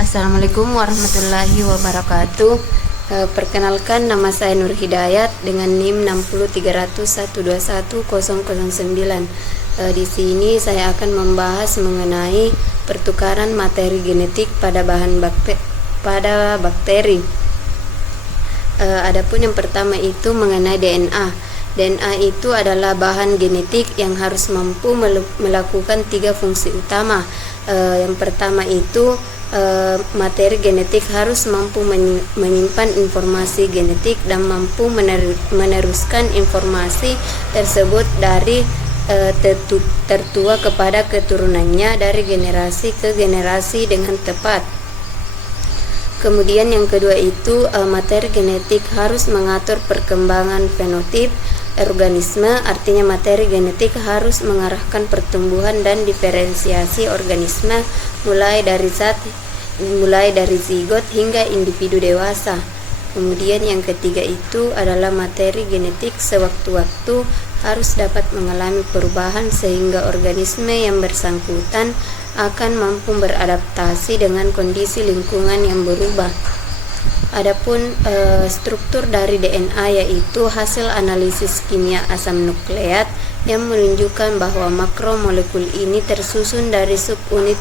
Assalamualaikum warahmatullahi wabarakatuh. Perkenalkan, nama saya Nur Hidayat dengan NIM 60300121009. Di sini saya akan membahas mengenai pertukaran materi genetik pada bakteri. Adapun yang pertama itu mengenai DNA. DNA itu adalah bahan genetik yang harus mampu melakukan 3 fungsi utama. Yang pertama itu materi genetik harus mampu menyimpan informasi genetik dan mampu meneruskan informasi tersebut dari tertua kepada keturunannya dari generasi ke generasi dengan tepat. Kemudian yang kedua itu materi genetik harus mengatur perkembangan fenotip organisme, artinya materi genetik harus mengarahkan pertumbuhan dan diferensiasi organisme mulai dari zigot hingga individu dewasa. Kemudian yang ketiga itu adalah materi genetik sewaktu-waktu harus dapat mengalami perubahan sehingga organisme yang bersangkutan akan mampu beradaptasi dengan kondisi lingkungan yang berubah. Adapun struktur dari DNA yaitu hasil analisis kimia asam nukleat yang menunjukkan bahwa makromolekul ini tersusun dari subunit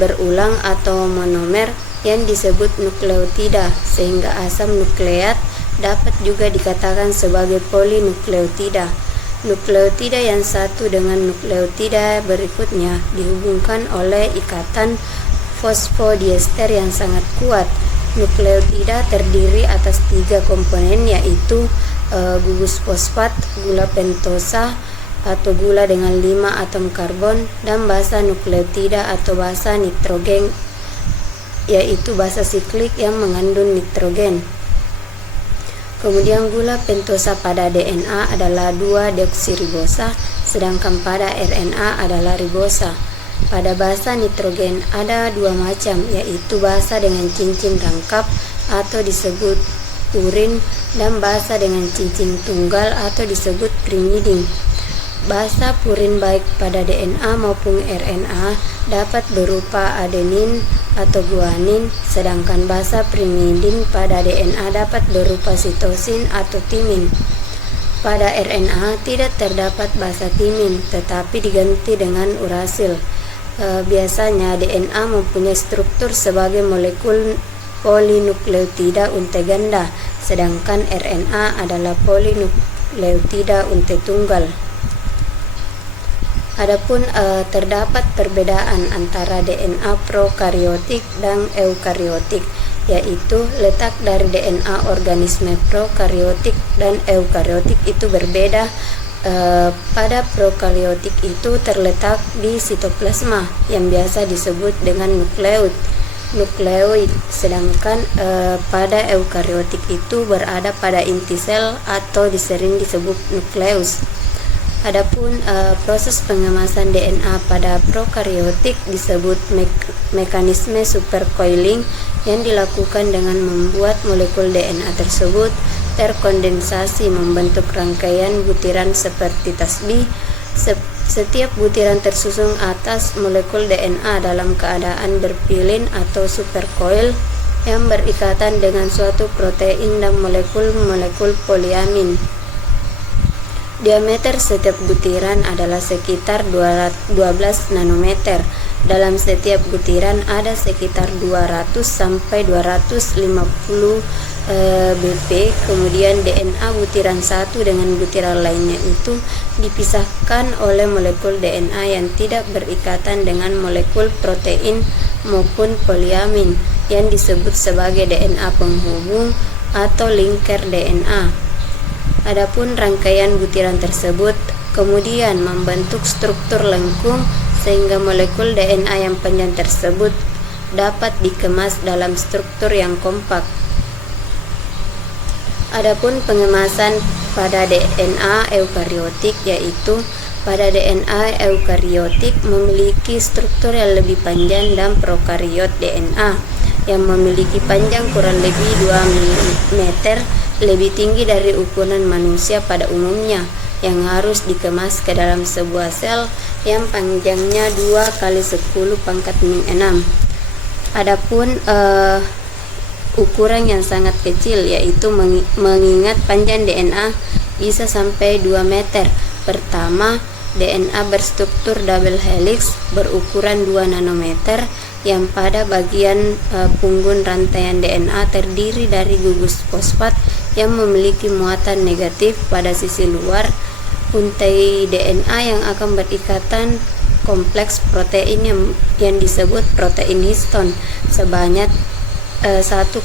berulang atau monomer yang disebut nukleotida, sehingga asam nukleat dapat juga dikatakan sebagai polinukleotida. Nukleotida yang satu dengan nukleotida berikutnya dihubungkan oleh ikatan fosfodiester yang sangat kuat. Nukleotida terdiri atas 3 komponen yaitu gugus fosfat, gula pentosa atau gula dengan 5 atom karbon, dan basa nukleotida atau basa nitrogen yaitu basa siklik yang mengandung nitrogen. Kemudian gula pentosa pada DNA adalah 2-deoksiribosa, sedangkan pada RNA adalah ribosa. Pada basa nitrogen ada 2 macam, yaitu basa dengan cincin rangkap atau disebut purin dan basa dengan cincin tunggal atau disebut pyrimidin. Basa purin baik pada DNA maupun RNA dapat berupa adenin atau guanin, sedangkan basa pyrimidin pada DNA dapat berupa sitosin atau timin. Pada RNA tidak terdapat basa timin, tetapi diganti dengan urasil. Biasanya DNA mempunyai struktur sebagai molekul polinukleotida unte ganda, sedangkan RNA adalah polinukleotida unte tunggal. Adapun terdapat perbedaan antara DNA prokariotik dan eukariotik, yaitu letak dari DNA organisme prokariotik dan eukariotik itu berbeda. Pada prokariotik itu terletak di sitoplasma yang biasa disebut dengan nukleoid, sedangkan pada eukariotik itu berada pada inti sel atau sering disebut nukleus. Adapun proses pengemasan DNA pada prokariotik disebut mekanisme supercoiling yang dilakukan dengan membuat molekul DNA tersebut terkondensasi membentuk rangkaian butiran seperti tasbih. Setiap butiran tersusun atas molekul DNA dalam keadaan berpilin atau supercoil yang berikatan dengan suatu protein dan molekul poliamin. Diameter setiap butiran adalah sekitar 12 nanometer. Dalam setiap butiran ada sekitar 200 sampai 250 BP. Kemudian DNA butiran satu dengan butiran lainnya itu dipisahkan oleh molekul DNA yang tidak berikatan dengan molekul protein maupun poliamin yang disebut sebagai DNA penghubung atau linker DNA. Adapun rangkaian butiran tersebut kemudian membentuk struktur lengkung sehingga molekul DNA yang panjang tersebut dapat dikemas dalam struktur yang kompak. Adapun pengemasan pada DNA eukariotik, yaitu pada DNA eukariotik memiliki struktur yang lebih panjang dan prokariot DNA yang memiliki panjang kurang lebih 2 meter, lebih tinggi dari ukuran manusia pada umumnya, yang harus dikemas ke dalam sebuah sel yang panjangnya 2 kali 10 pangkat min 6. Adapun ukuran yang sangat kecil, yaitu mengingat panjang DNA bisa sampai 2 meter. Pertama, DNA berstruktur double helix berukuran 2 nanometer yang pada bagian punggung rantaian DNA terdiri dari gugus fosfat yang memiliki muatan negatif pada sisi luar untai DNA yang akan berikatan kompleks protein yang disebut protein histon sebanyak 1,8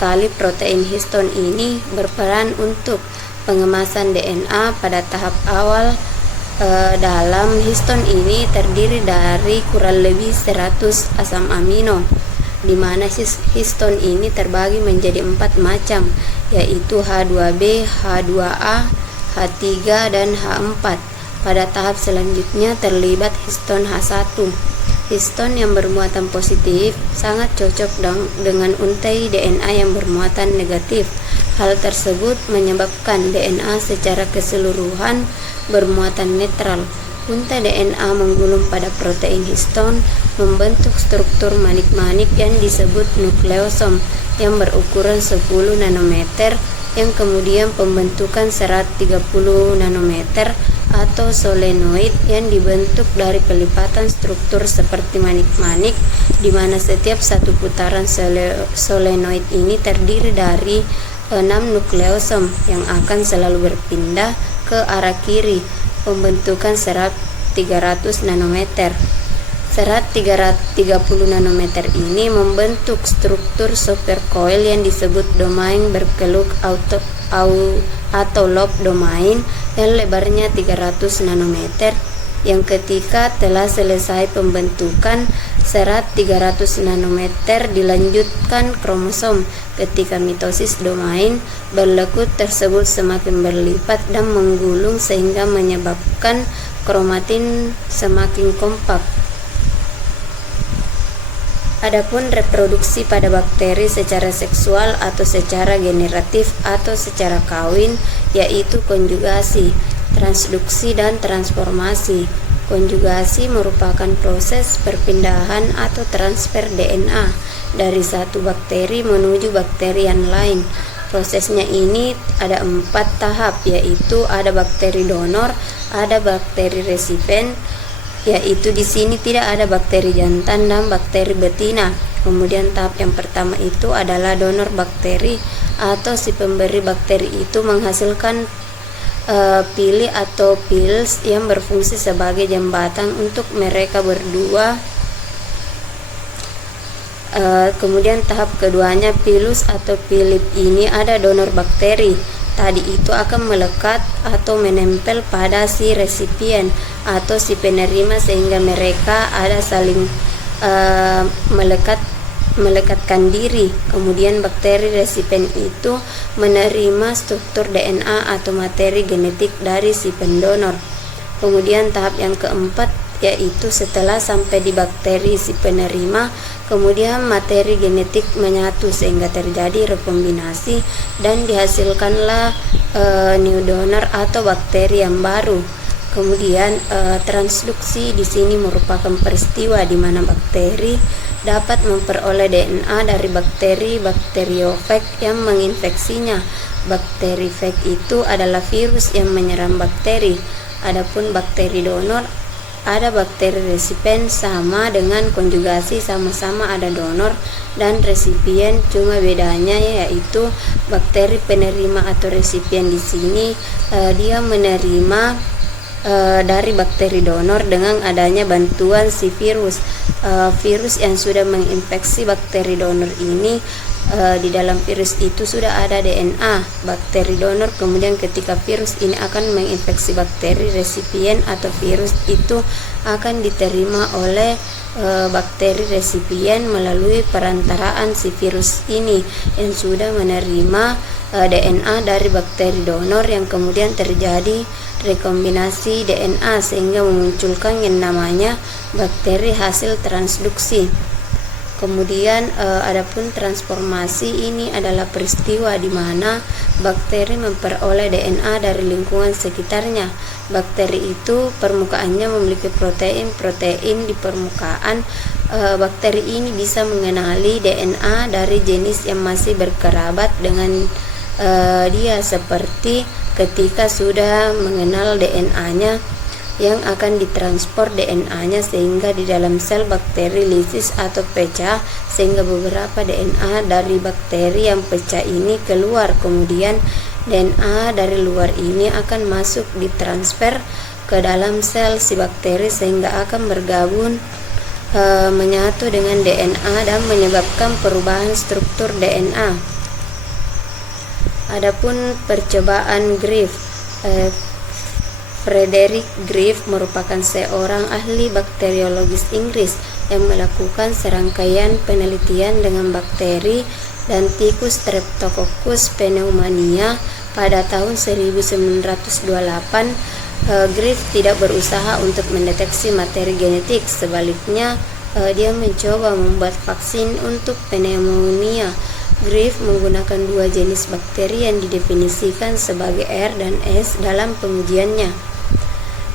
kali. Protein histon ini berperan untuk pengemasan DNA pada tahap awal. Dalam histon ini terdiri dari kurang lebih 100 asam amino, di mana histon ini terbagi menjadi 4 macam, yaitu H2B, H2A, H3, dan H4. Pada tahap selanjutnya terlibat histon H1. Histon yang bermuatan positif sangat cocok dengan untai DNA yang bermuatan negatif. Hal tersebut menyebabkan DNA secara keseluruhan bermuatan netral. Untai DNA menggulung pada protein histon membentuk struktur manik-manik yang disebut nukleosom yang berukuran 10 nanometer, yang kemudian pembentukan serat 30 nanometer atau solenoid yang dibentuk dari pelipatan struktur seperti manik-manik, di mana setiap satu putaran solenoid ini terdiri dari 6 nukleosom yang akan selalu berpindah ke arah kiri, pembentukan serat 300 nanometer. Serat 30 nanometer ini membentuk struktur supercoil yang disebut domain berkeluk atau loop domain yang lebarnya 300 nanometer, yang ketika telah selesai pembentukan serat 300 nanometer dilanjutkan kromosom. Ketika mitosis domain berlekut tersebut semakin berlipat dan menggulung sehingga menyebabkan kromatin semakin kompak. Adapun reproduksi pada bakteri secara seksual atau secara generatif atau secara kawin, yaitu konjugasi, transduksi, dan transformasi. Konjugasi merupakan proses perpindahan atau transfer DNA dari satu bakteri menuju bakteri yang lain. Prosesnya ini ada 4 tahap, yaitu ada bakteri donor, ada bakteri resipien, yaitu di sini tidak ada bakteri jantan dan bakteri betina. Kemudian tahap yang pertama itu adalah donor bakteri, atau si pemberi bakteri itu menghasilkan pili atau pils yang berfungsi sebagai jembatan untuk mereka berdua. Kemudian tahap keduanya pilus atau pilip, ini ada donor bakteri. Tadi itu akan melekat atau menempel pada si resipien atau si penerima sehingga mereka ada saling melekatkan diri. Kemudian bakteri resipien itu menerima struktur DNA atau materi genetik dari si pendonor. Kemudian tahap yang keempat, yaitu setelah sampai di bakteri si penerima, kemudian materi genetik menyatu sehingga terjadi rekombinasi dan dihasilkanlah new donor atau bakteri yang baru. Kemudian transduksi di sini merupakan peristiwa di mana bakteri dapat memperoleh DNA dari bakteri bakteriofag yang menginfeksinya. Bakterifag itu adalah virus yang menyerang bakteri. Adapun bakteri donor ada bakteri resipien, sama dengan konjugasi, sama-sama ada donor dan resipien, cuma bedanya yaitu bakteri penerima atau resipien di sini dia menerima dari bakteri donor dengan adanya bantuan si virus. Virus yang sudah menginfeksi bakteri donor ini, di dalam virus itu sudah ada DNA bakteri donor. Kemudian ketika virus ini akan menginfeksi bakteri resipien atau virus itu akan diterima oleh bakteri resipien melalui perantaraan si virus ini yang sudah menerima DNA dari bakteri donor, yang kemudian terjadi rekombinasi DNA sehingga memunculkan yang namanya bakteri hasil transduksi. Kemudian adapun transformasi ini adalah peristiwa di mana bakteri memperoleh DNA dari lingkungan sekitarnya. Bakteri itu permukaannya memiliki protein di permukaan. Bakteri ini bisa mengenali DNA dari jenis yang masih berkerabat dengan dia, seperti ketika sudah mengenal DNA-nya yang akan ditransport DNA-nya sehingga di dalam sel bakteri lisis atau pecah, sehingga beberapa DNA dari bakteri yang pecah ini keluar. Kemudian DNA dari luar ini akan masuk ditransfer ke dalam sel si bakteri sehingga akan bergabung menyatu dengan DNA dan menyebabkan perubahan struktur DNA. Adapun percobaan Griff, Frederick Griff merupakan seorang ahli bakteriologis Inggris yang melakukan serangkaian penelitian dengan bakteri dan tikus Streptococcus pneumoniae pada tahun 1928. Griff tidak berusaha untuk mendeteksi materi genetik, sebaliknya dia mencoba membuat vaksin untuk pneumonia. Griff menggunakan dua jenis bakteri yang didefinisikan sebagai R dan S dalam pengujiannya.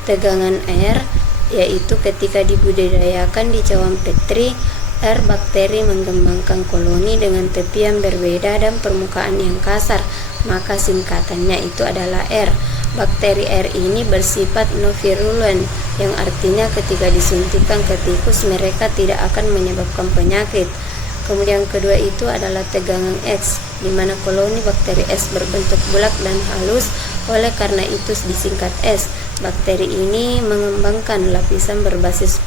Tegangan R, yaitu ketika dibudidayakan di cawan Petri, R bakteri mengembangkan koloni dengan tepian berbeda dan permukaan yang kasar, maka singkatannya itu adalah R. Bakteri R ini bersifat non-virulent, yang artinya ketika disuntikkan ke tikus mereka tidak akan menyebabkan penyakit. Kemudian kedua itu adalah tegangan X, di mana koloni bakteri S berbentuk bulat dan halus, oleh karena itu disingkat S. Bakteri ini mengembangkan lapisan berbasis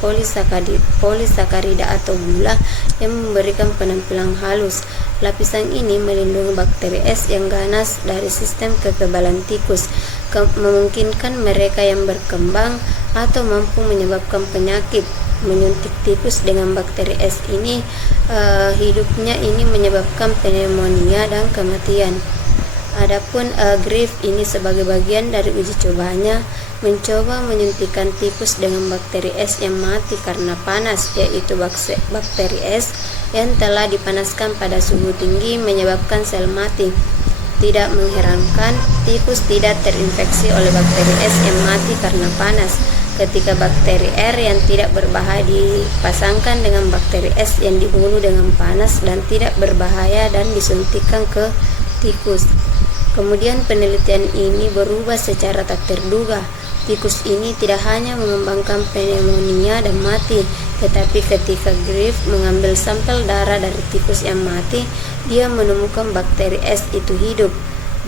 polisakarida atau gula yang memberikan penampilan halus. Lapisan ini melindungi bakteri S yang ganas dari sistem kekebalan tikus, memungkinkan mereka yang berkembang atau mampu menyebabkan penyakit. Menyuntik tikus dengan bakteri S ini hidupnya ini menyebabkan pneumonia dan kematian. Adapun Griff ini sebagai bagian dari uji cobanya mencoba menyuntikkan tikus dengan bakteri S yang mati karena panas, yaitu bakteri S yang telah dipanaskan pada suhu tinggi menyebabkan sel mati. Tidak mengherankan, tikus tidak terinfeksi oleh bakteri S yang mati karena panas. Ketika bakteri R yang tidak berbahaya dipasangkan dengan bakteri S yang dibunuh dengan panas dan tidak berbahaya dan disuntikkan ke tikus. Kemudian penelitian ini berubah secara tak terduga. Tikus ini tidak hanya mengembangkan pneumonia dan mati, tetapi ketika Griff mengambil sampel darah dari tikus yang mati, dia menemukan bakteri S itu hidup.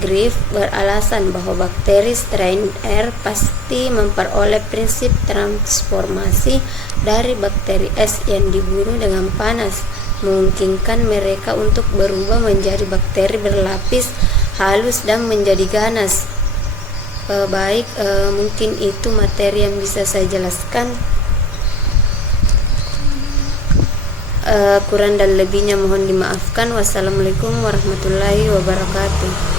Griff beralasan bahwa bakteri strain R pasti memperoleh prinsip transformasi dari bakteri S yang dibunuh dengan panas, memungkinkan mereka untuk berubah menjadi bakteri berlapis halus dan menjadi ganas. Mungkin itu materi yang bisa saya jelaskan. Kurang dan lebihnya mohon dimaafkan. Wassalamualaikum warahmatullahi wabarakatuh.